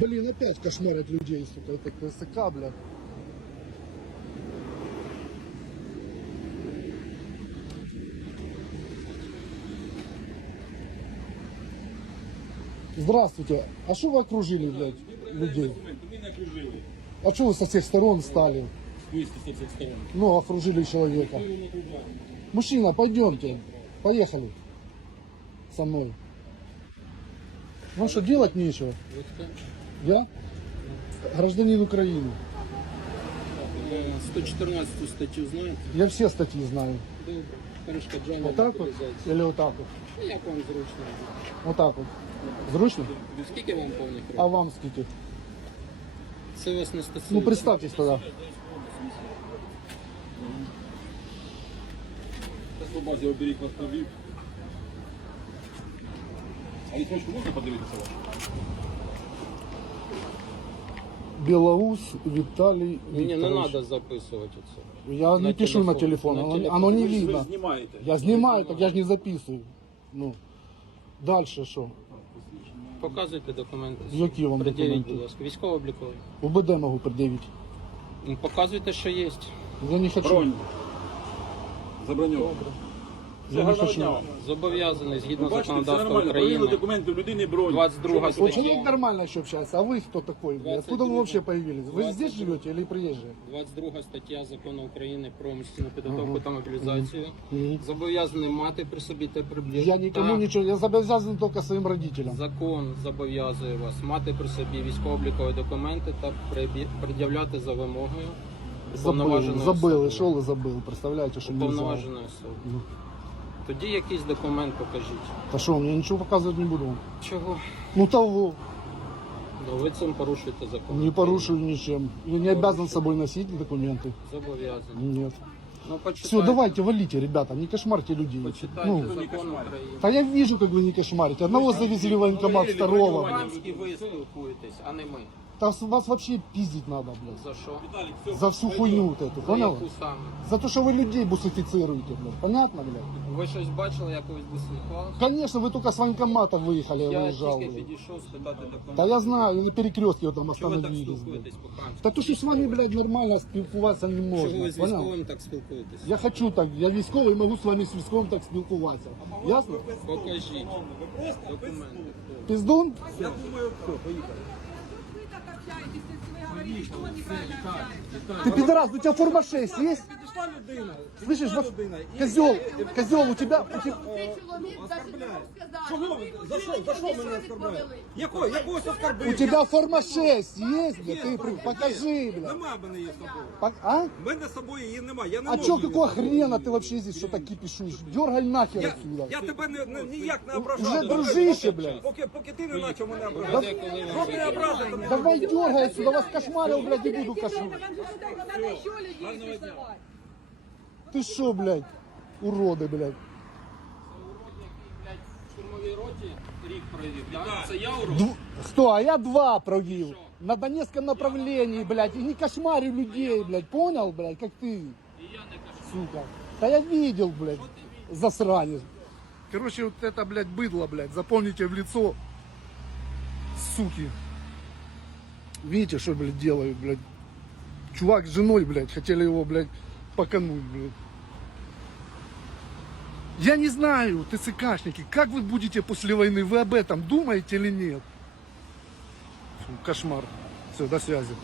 Блин, опять кошмарят людей, сука, это КСК, бля. Здравствуйте. А что вы окружили, блядь, людей? Ми не окружили. А что вы со всех сторон стали? Сторон. Ну, окружили человека. Мужчина, пойдемте. Поехали. Со мной. Вам что, делать нечего? Я гражданин Украины. Е, 114 статтю знаєте? Я все статьи знаю. Добре. Перешкоджання Вот так вот или вот так вот? Ну, Як вам зручно? Вот так вот. Зручно? Скільки вам повних А вам скільки? Це вас не стосується. Ну представьтесь тогда. По базі оберіть вас пробіг. А відсрочку можна подивитися вашу? Белоус Виталий Мені не Викторович. треба записувати це. Я не пишу на телефон, На оно, телефон. оно не ви видно. ж знімаєте. Я снимаю, так я же не записываю. Ну, дальше что? Показуйте документи. Які вам Пред'явіть, документи? будь ласка. Військово-обліковий. УБД могу предъявить. Ну, Показуйте, що є. Я не хочу. Бронь. Заброньовано. Не. Зобов'язаний згідно Бачите, все законодавства нормально. Провели України. документи, в людини бронь. 22 Вот стаття. человек нормально еще общается, а вы кто такой? блядь? Откуда вы вообще появились? Вы здесь живете или приезжие? 22 стаття закону України про місцеву підготовку та мобілізацію. Мгм. Зобов'язаний мати при собі те приблизно. Я никому ничего, я обязан только своим родителям. Закон зобов'язує вас мати при собі військово-облікові документи та прибі- пред'являти за вимогою Забыл, уповноваженої забыл, особи. шел и забыл. Представляете, что не знал. Уповноваженої особи. Тоді якийсь документ покажіть. Да что, мне ничего показывать не буду. Чого? Ну того, Ну, ви цим порушуєте закон. не порушую ничем. Я не обязан с собой носить документы. Зобов'язаний. Нет. Ну, почитайте. Все, давайте, валите, ребята, не кошмарьте людей. Почитайте Ну, закон України. да я вижу, как вы не кошмарите. Одного завезли в военкомат, второго. Українські ви спілкуєтесь, а не ми. Там с- вас вообще пиздить надо, блядь. За що? За всю хуйню вот эту, За понял? яку саме? За то, что вы людей бусифицируете, блядь. Понятно, блядь? Ви щось бачили, як ви спілкувалися? Конечно, вы только с военкомата выехали, я Я выезжал. тільки блядь. підійшов спитати документи. Да я знаю, на перекрестке вот там Чого ви так остановились, блядь. спілкуєтесь по-хамськи? Да то, что с вами, блядь, нормально спілкуватися не Чого ви можна, з понял? військовим так спілкуєтесь? Я хочу так, я військовий, можу з вами з військовим так спілкуватися. Ясно? Покажіть документи. Пиздун? Вы так общаетесь, если вы говорите, что он неправильно общается. Ты пидорас, у тебя форма 6 есть? Підійшла людина. Слышишь, Підійшла вот, людина. І козел, козел, у тебя, у тебя, Цей чоловік навіть не мог сказати. Чого ви? За що? За що мене оскарбляєте? Якого? Якогось у оскорблення? тебя форма 6 есть, бля, ты при- покажи, бля. Нема в мене її з собою. Пок- А? В мене з собою її немає. Я не А можу чё, її какого з собою. хрена ты вообще здесь что-то кипишуешь? Дергай нахер Я, отсюда. я тебе не, не, ніяк не ображав. Уже Поки- дружище, поки- блядь. Поки, поки ти не почав мене Да- ображати. Поки не образив, то Давай дергай отсюда, вас кошмарил, блядь, не буду кошмарить. Вам же сюда надо еще людей присылать. Ты шо, блядь, уроды, блядь. В штурмовій роті рік провів, так? Це я урок? Дв- Сто, а я два провел. На Донецком направлении, блядь. И не кошмарю людей, блядь. Понял, блядь, как ты? І я не кажу. Сука. Да я видел, блядь. Засранец. Короче, вот это, блядь, быдло, блядь. Запомните в лицо. Суки. Видите, что, блядь, делают, блядь. Чувак с женой, блядь, хотели его, блядь, покануть, блядь. Я не знаю, ТЦКшники, как вы будете после войны, вы об этом думаете или нет? Фу, Кошмар. Все, до связи.